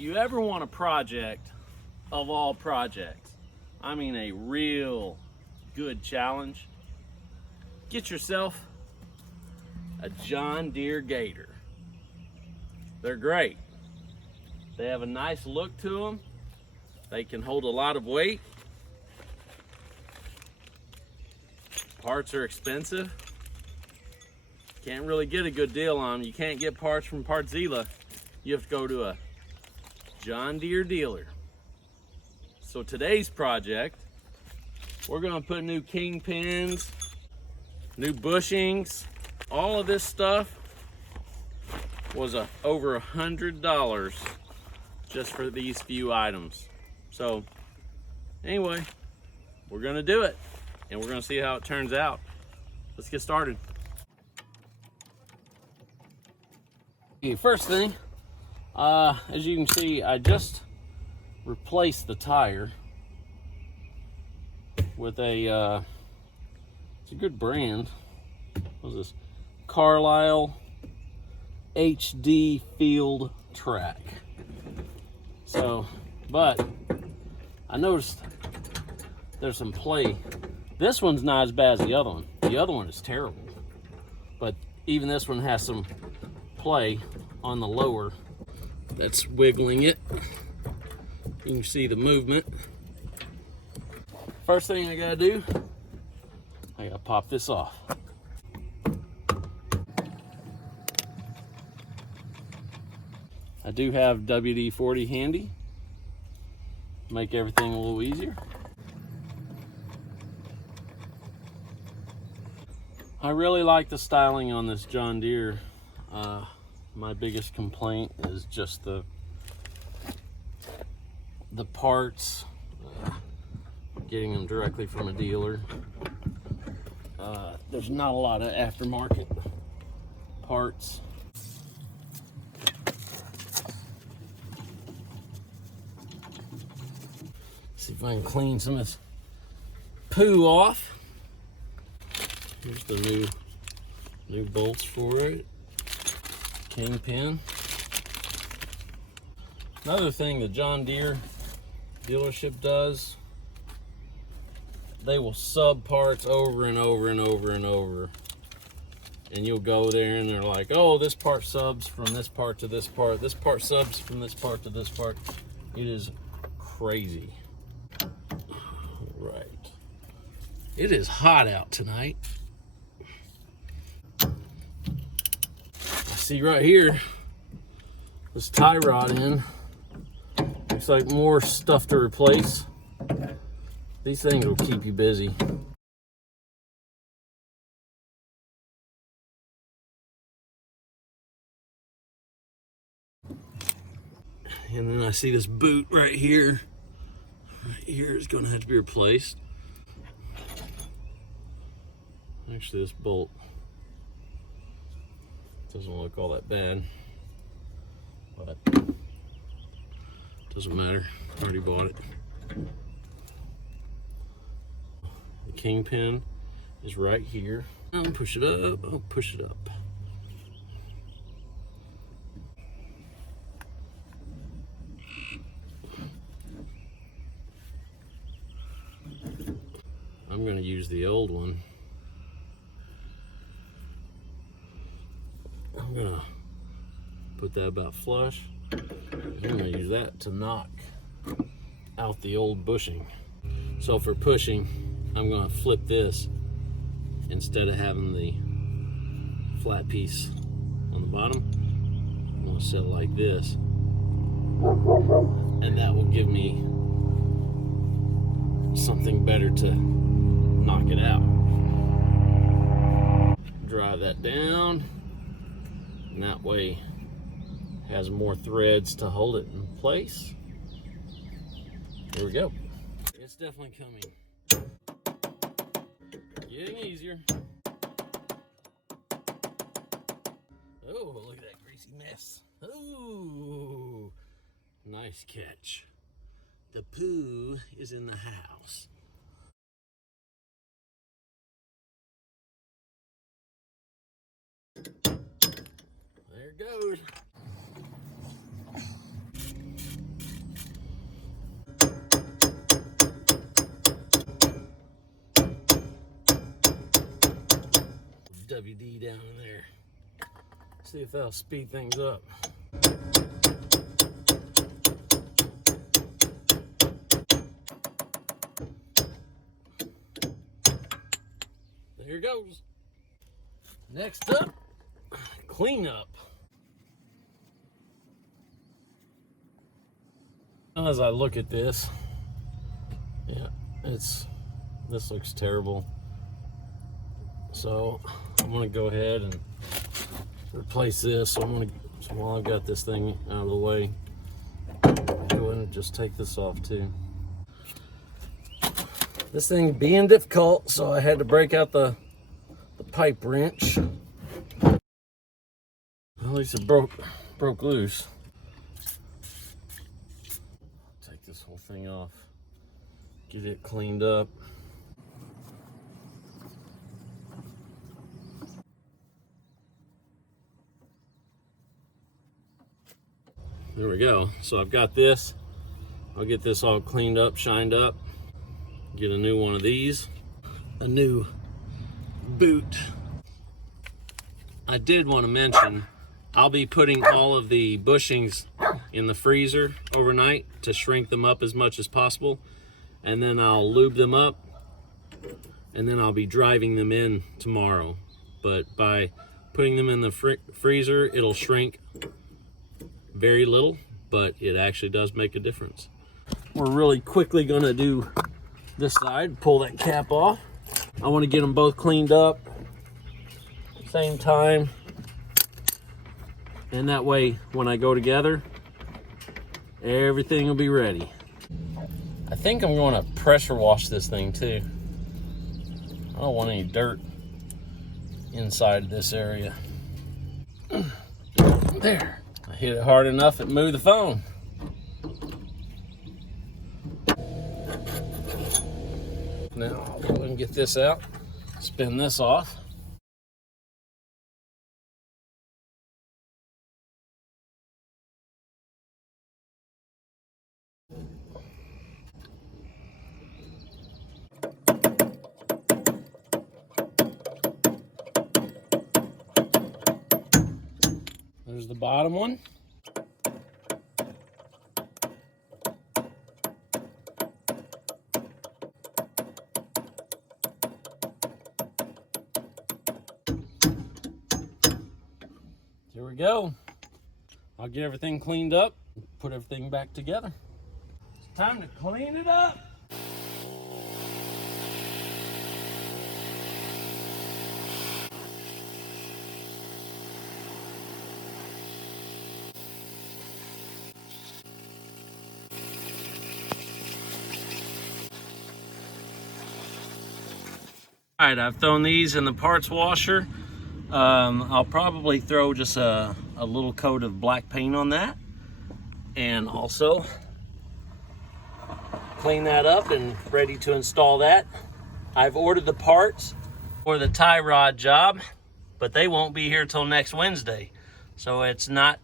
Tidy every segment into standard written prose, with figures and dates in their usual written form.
you ever want a project of all projects, I mean a real good challenge, get yourself a John Deere Gator. They're great. They have a nice look to them. They can hold a lot of weight. Parts are expensive. Can't really get a good deal on them. You can't get parts from Partzilla. You have to go to a John Deere dealer. So today's project, we're gonna put new kingpins, new bushings. All of this stuff was over $100 just for these few items. So anyway, we're gonna do it and we're gonna see how it turns out. Let's get started. Okay, first thing, as you can see, I just replaced the tire with a, it's a good brand. What is this? Carlisle HD Field Track. So, but I noticed there's some play. This one's not as bad as the other one. The other one is terrible. But even this one has some play on the lower that's wiggling it. You can see the movement. First thing I gotta do, I gotta pop this off. I do have WD-40 handy, make everything a little easier. I really like the styling on this John Deere. My biggest complaint is just the parts, getting them directly from a dealer. There's not a lot of aftermarket parts. See if I can clean some of this poo off. Here's the new bolts for it. Kingpin. Another thing the John Deere dealership does, they will sub parts over and over and over and over. And you'll go there and they're like, oh, this part subs from this part to this part. This part subs from this part to this part. It is crazy. Right. It is hot out tonight. See right here, this tie rod in. Looks like more stuff to replace. These things will keep you busy. And then I see this boot right here. Right here is going to have to be replaced. Actually, this bolt doesn't look all that bad, but doesn't matter. Already bought it. The kingpin is right here. I'll push it up. I'll push it up. I'm going to use the old one. I'm gonna put that about flush. I'm gonna use that to knock out the old bushing. So for pushing, I'm gonna flip this instead of having the flat piece on the bottom. I'm gonna set it like this, and that will give me something better to knock it out. Drive that down. And that way it has more threads to hold it in place. There we go. It's definitely coming. Getting easier. Oh, look at that greasy mess. Oh, nice catch. The poo is in the house. There it goes. WD down in there. See if that'll speed things up. There it goes. Next up, cleanup. As I look at this, yeah, this looks terrible. So I'm gonna go ahead and replace this. So while I've got this thing out of the way, go ahead and just take this off too. This thing being difficult, so I had to break out the pipe wrench. At least it broke loose. Take this whole thing off, get it cleaned up. There we go. So I've got this. I'll get this all cleaned up, shined up. Get a new one of these. A new boot. I did want to mention, I'll be putting all of the bushings in the freezer overnight to shrink them up as much as possible. And then I'll lube them up. And then I'll be driving them in tomorrow. But by putting them in the freezer, it'll shrink very little, but it actually does make a difference. We're really quickly gonna do this side, pull that cap off. I want to get them both cleaned up same time, and that way when I go together, everything will be ready. I think I'm going to pressure wash this thing too. I don't want any dirt inside this area. There. I hit it hard enough, it moved the phone. Now I'll go and get this out, spin this off. There's the bottom one. There we go. I'll get everything cleaned up, put everything back together. It's time to clean it up. All right, I've thrown these in the parts washer. I'll probably throw just a little coat of black paint on that, and also clean that up and ready to install that. I've ordered the parts for the tie rod job, but they won't be here till next Wednesday. So it's not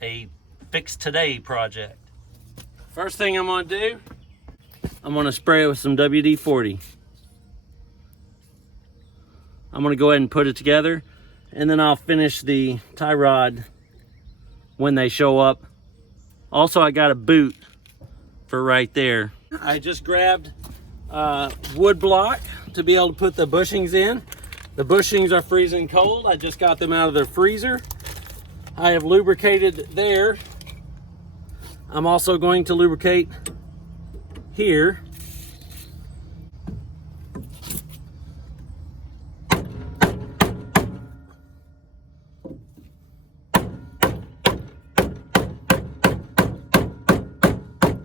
a fix today project. First thing I'm gonna do, I'm gonna spray it with some WD-40. I'm gonna go ahead and put it together, and then I'll finish the tie rod when they show up. Also, I got a boot for right there. I just grabbed wood block to be able to put the bushings in. The bushings are freezing cold. I just got them out of the freezer. I have lubricated there. I'm also going to lubricate here.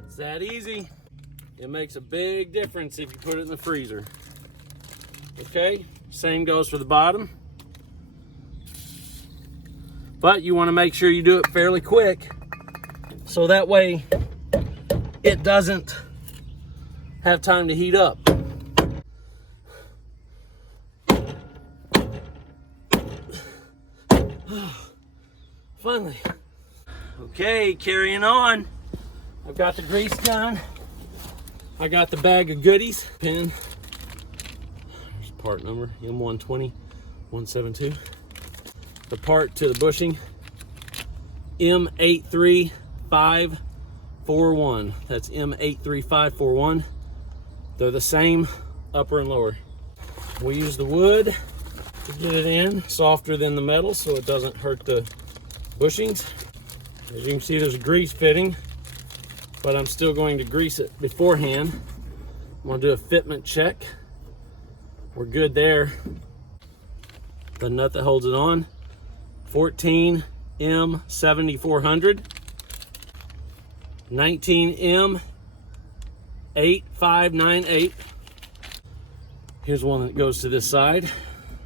It's that easy. It makes a big difference if you put it in the freezer. Okay, same goes for the bottom. But you want to make sure you do it fairly quick, so that way it doesn't have time to heat up. Finally. Okay, carrying on. I've got the grease gun. I got the bag of goodies. Pin. There's part number M120 172. The part to the bushing, M83541. That's M83541. They're the same upper and lower. We use the wood to get it in, softer than the metal so it doesn't hurt the bushings. As you can see, there's a grease fitting, but I'm still going to grease it beforehand. I'm gonna do a fitment check. We're good there. The nut that holds it on, 14M7400, 19M8598. Here's one that goes to this side.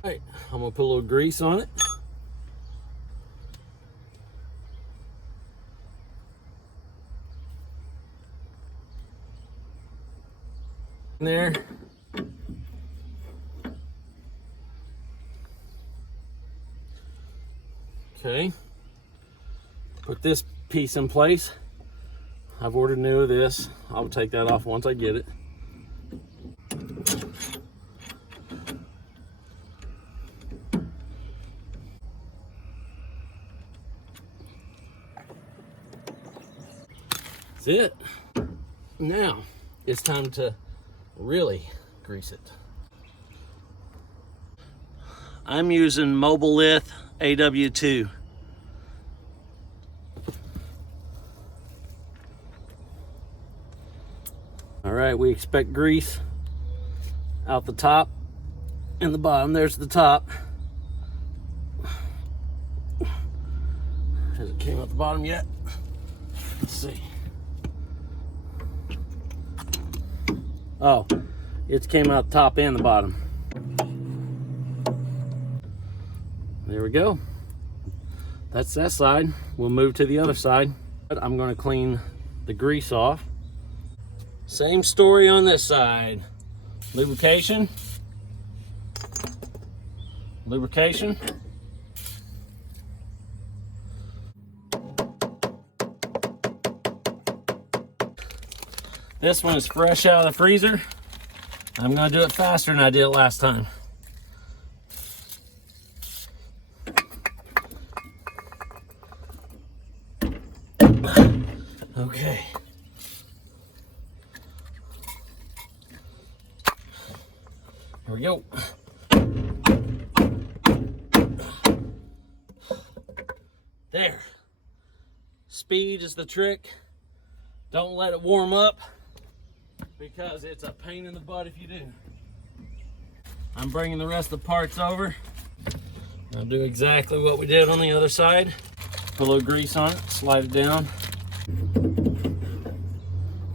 All right, I'm gonna put a little grease on it. There. Okay. Put this piece in place. I've ordered new of this. I'll take that off once I get it. That's it. Now it's time to really grease it. I'm using Mobile Lith AW2. All right, we expect grease out the top and the bottom. There's the top. Hasn't came out the bottom yet. Let's see. Oh, it came out the top and the bottom. There we go. That's that side. We'll move to the other side. I'm going to clean the grease off. Same story on this side. Lubrication. Lubrication. This one is fresh out of the freezer. I'm going to do it faster than I did it last time. Okay. Here we go. There. Speed is the trick. Don't let it warm up, because it's a pain in the butt if you do. I'm bringing the rest of the parts over. I'll do exactly what we did on the other side. Put a little grease on it, slide it down.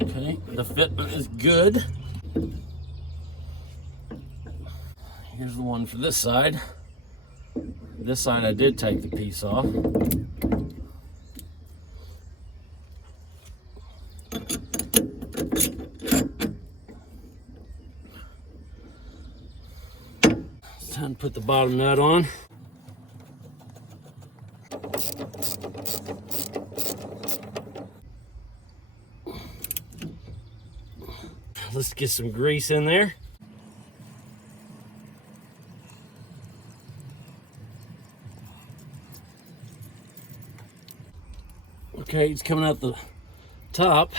Okay, the fitment is good. Here's the one for this side. This side I did take the piece off. It's time to put the bottom nut on. Let's get some grease in there. Okay, it's coming out the top.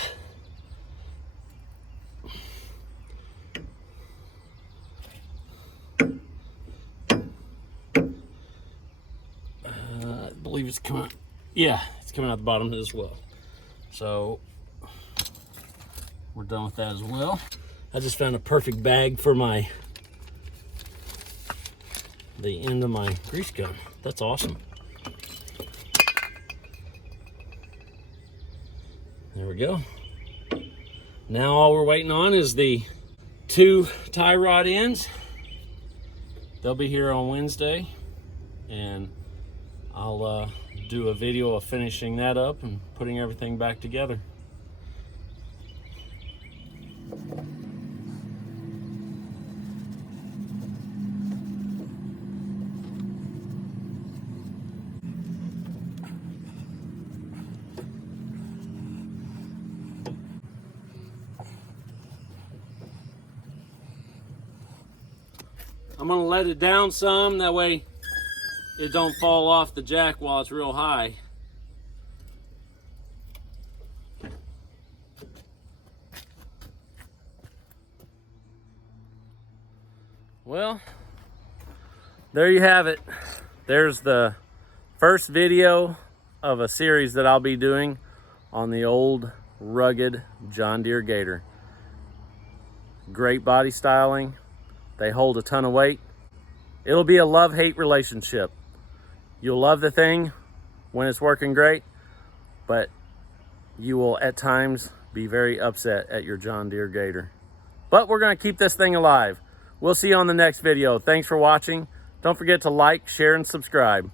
I believe it's coming out. Yeah, it's coming out the bottom as well. So we're done with that as well. I just found a perfect bag for the end of my grease gun. That's awesome. There we go. Now all we're waiting on is the 2 tie rod ends. They'll be here on Wednesday, and I'll do a video of finishing that up and putting everything back together. I'm I'm gonna let it down some, that way it don't fall off the jack while it's real high. Well, there you have it. There's the first video of a series that I'll be doing on the old rugged John Deere Gator. Great body styling. They hold a ton of weight. It'll be a love-hate relationship. You'll love the thing when it's working great, but you will at times be very upset at your John Deere Gator. But we're gonna keep this thing alive. We'll see you on the next video. Thanks for watching. Don't forget to like, share, and subscribe.